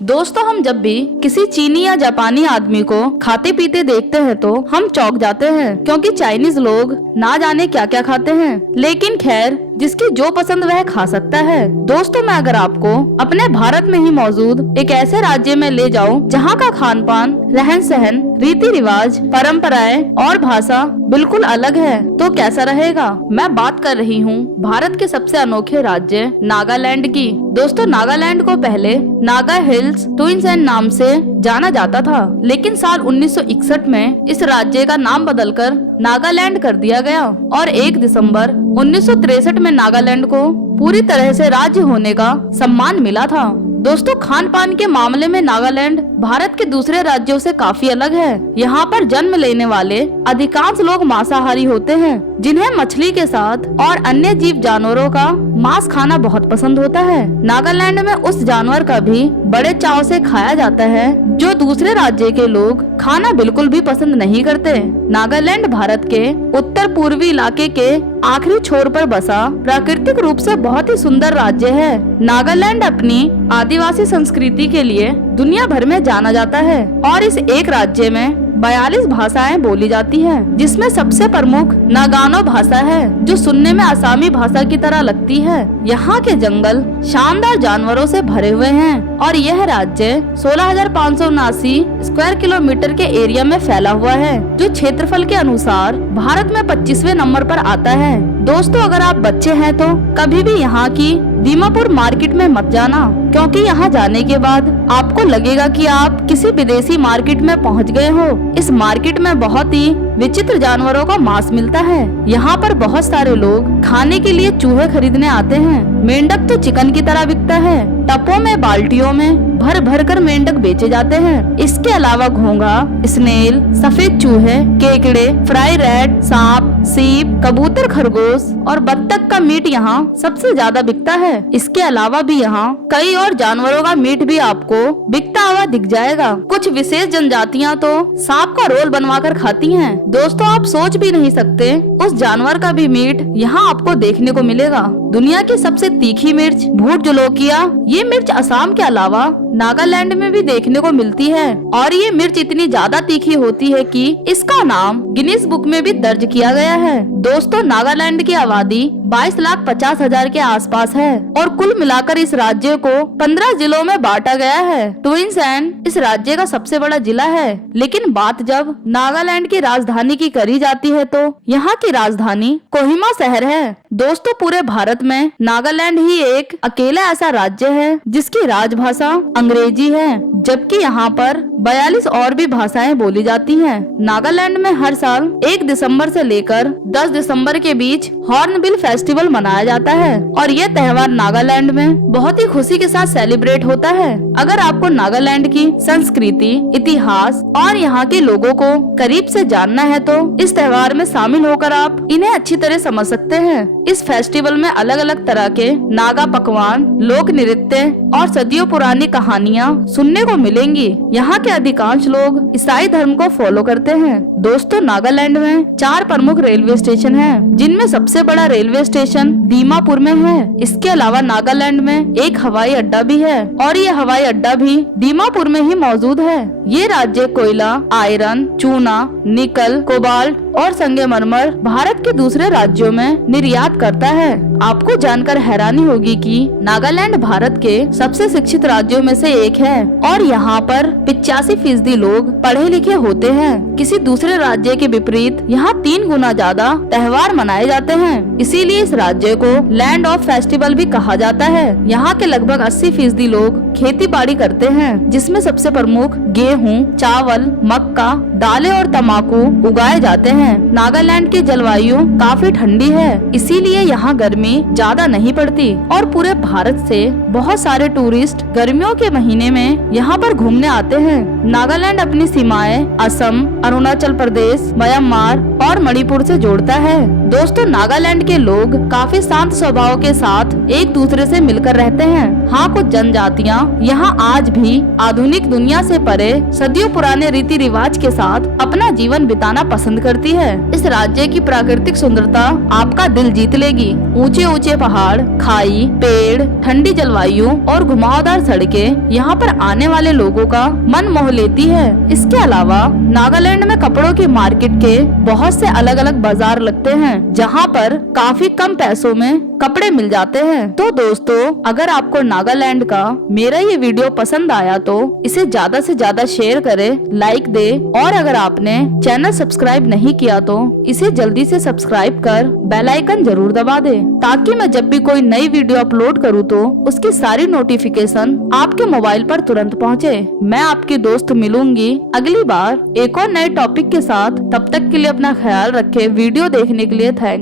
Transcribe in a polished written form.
दोस्तों, हम जब भी किसी चीनी या जापानी आदमी को खाते पीते देखते हैं तो हम चौंक जाते हैं, क्योंकि चाइनीज लोग ना जाने क्या क्या खाते हैं। लेकिन खैर, जिसकी जो पसंद वह खा सकता है। दोस्तों, मैं अगर आपको अपने भारत में ही मौजूद एक ऐसे राज्य में ले जाऊं जहां का खान पान, रहन सहन, रीति रिवाज, परंपराएं और भाषा बिल्कुल अलग है, तो कैसा रहेगा। मैं बात कर रही हूँ भारत के सबसे अनोखे राज्य नागालैंड की। दोस्तों, नागालैंड को पहले नागा हिल्स ट्विंस एंड नाम से जाना जाता था, लेकिन साल 1961 में इस राज्य का नाम बदलकर नागालैंड कर दिया गया और 1 दिसंबर 1963 में नागालैंड को पूरी तरह से राज्य होने का सम्मान मिला था। दोस्तों, खान पान के मामले में नागालैंड भारत के दूसरे राज्यों से काफी अलग है। यहाँ पर जन्म लेने वाले अधिकांश लोग मांसाहारी होते हैं, जिन्हें मछली के साथ और अन्य जीव जानवरों का मांस खाना बहुत पसंद होता है। नागालैंड में उस जानवर का भी बड़े चाव से खाया जाता है जो दूसरे राज्य के लोग खाना बिल्कुल भी पसंद नहीं करते। नागालैंड भारत के उत्तर पूर्वी इलाके के आखिरी छोर पर बसा प्राकृतिक रूप से बहुत ही सुंदर राज्य है। नागालैंड अपनी आदिवासी संस्कृति के लिए दुनिया भर में जाना जाता है और इस एक राज्य में 42 भाषाएं बोली जाती हैं, जिसमें सबसे प्रमुख नागानो भाषा है, जो सुनने में आसामी भाषा की तरह लगती है। यहाँ के जंगल शानदार जानवरों से भरे हुए हैं और यह राज्य 16,579 स्क्वायर किलोमीटर के एरिया में फैला हुआ है, जो क्षेत्रफल के अनुसार भारत में 25वें नंबर पर आता है। दोस्तों, अगर आप बच्चे हैं तो कभी भी यहाँ की दीमापुर मार्केट में मत जाना, क्योंकि यहाँ जाने के बाद आपको लगेगा कि आप किसी विदेशी मार्केट में पहुँच गए हो। इस मार्केट में बहुत ही विचित्र जानवरों का मांस मिलता है। यहाँ पर बहुत सारे लोग खाने के लिए चूहे खरीदने आते हैं। मेंढक तो चिकन की तरह बिकता है। टपों में, बाल्टियों में भर भर कर मेंढक बेचे जाते हैं। इसके अलावा घोंघा, स्नेल, सफेद चूहे, केकड़े, फ्राई रैट, सांप, सीप, कबूतर, खरगोश और बत्तख का मीट यहाँ सबसे ज्यादा बिकता है। इसके अलावा भी यहाँ कई और जानवरों का मीट भी आपको बिकता हुआ दिख जाएगा। कुछ विशेष जनजातियाँ तो सांप का रोल बनवाकर खाती हैं। दोस्तों, आप सोच भी नहीं सकते उस जानवर का भी मीट यहाँ आपको देखने को मिलेगा। दुनिया की सबसे तीखी मिर्च भूट जोलोकिया, ये मिर्च असम के अलावा नागालैंड में भी देखने को मिलती है और ये मिर्च इतनी ज्यादा तीखी होती है कि इसका नाम गिनीज बुक में भी दर्ज किया गया है। दोस्तों, नागालैंड की आबादी 22,50,000 के आसपास है और कुल मिलाकर इस राज्य को 15 जिलों में बांटा गया है। ट्विंस एंड इस राज्य का सबसे बड़ा जिला है, लेकिन बात जब नागालैंड की राजधानी की करी जाती है तो यहाँ की राजधानी कोहिमा शहर है। दोस्तों, पूरे भारत में नागालैंड ही एक अकेला ऐसा राज्य है जिसकी राजभाषा अंग्रेजी है, जबकि यहाँ पर 42 और भी भाषाएं बोली जाती हैं। नागालैंड में हर साल 1 दिसंबर से लेकर 10 दिसंबर के बीच हॉर्नबिल फेस्टिवल मनाया जाता है और यह त्योहार नागालैंड में बहुत ही खुशी के साथ सेलिब्रेट होता है। अगर आपको नागालैंड की संस्कृति, इतिहास और यहाँ के लोगों को करीब से जानना है तो इस त्योहार में शामिल होकर आप इन्हें अच्छी तरह समझ सकते हैं। इस फेस्टिवल में अलग अलग तरह के नागा पकवान, लोक नृत्य और सदियों पुरानी कहानियाँ सुनने को मिलेंगी। यहाँ के अधिकांश लोग ईसाई धर्म को फॉलो करते हैं। दोस्तों, नागालैंड में 4 प्रमुख रेलवे स्टेशन हैं, जिनमें सबसे बड़ा रेलवे स्टेशन दीमापुर में है। इसके अलावा नागालैंड में एक हवाई अड्डा भी है और ये हवाई अड्डा भी दीमापुर में ही मौजूद है। ये राज्य कोयला, आयरन, चूना, निकल, कोबाल्ट और संगमरमर भारत के दूसरे राज्यों में निर्यात करता है। आपको जानकर हैरानी होगी कि नागालैंड भारत के सबसे शिक्षित राज्यों में से एक है और यहाँ पर 85% लोग पढ़े लिखे होते हैं। किसी दूसरे राज्य के विपरीत यहाँ 3 गुना ज्यादा त्योहार मनाए जाते हैं। इसीलिए इस राज्य को लैंड ऑफ फेस्टिवल भी कहा जाता है। यहाँ के लगभग 80% लोग खेती बाड़ी करते हैं, जिसमें सबसे प्रमुख गेहूँ, चावल, मक्का, दालें और तंबाकू उगाए जाते हैं। नागालैंड की जलवायु काफी ठंडी है, इसीलिए यहाँ गर्मी ज्यादा नहीं पड़ती और पूरे भारत से बहुत सारे टूरिस्ट गर्मियों के महीने में यहाँ पर घूमने आते हैं। नागालैंड अपनी सीमाएं असम, अरुणाचल प्रदेश, म्यांमार और मणिपुर से जोड़ता है। दोस्तों, नागालैंड के लोग काफी शांत स्वभाव के साथ एक दूसरे से मिलकर रहते हैं। हाँ, कुछ जनजातियाँ यहाँ आज भी आधुनिक दुनिया से परे सदियों पुराने रीति रिवाज के साथ अपना जीवन बिताना पसंद करती है। इस राज्य की प्राकृतिक सुंदरता आपका दिल जीत लेगी। ऊंचे ऊंचे पहाड़, खाई, पेड़, ठंडी जलवायु और घुमावदार सड़कें यहाँ पर आने वाले लोगों का मन मोह लेती है। इसके अलावा नागालैंड में कपड़ों की मार्केट के बहुत से अलग अलग बाजार लगते हैं, जहाँ पर काफी कम पैसों में कपड़े मिल जाते हैं। तो दोस्तों, अगर आपको नागालैंड का मेरा ये वीडियो पसंद आया तो इसे ज्यादा से ज्यादा शेयर करें, लाइक दे, और अगर आपने चैनल सब्सक्राइब नहीं किया तो इसे जल्दी से सब्सक्राइब कर बेल आइकन जरूर दबा दे, ताकि मैं जब भी कोई नई वीडियो अपलोड करूँ तो उसकी सारी नोटिफिकेशन आपके मोबाइल पर तुरंत पहुँचे। मैं आपकी दोस्त मिलूंगी अगली बार एक और नए टॉपिक के साथ। तब तक के लिए अपना ख्याल रखें। वीडियो देखने के लिए थैंक्स।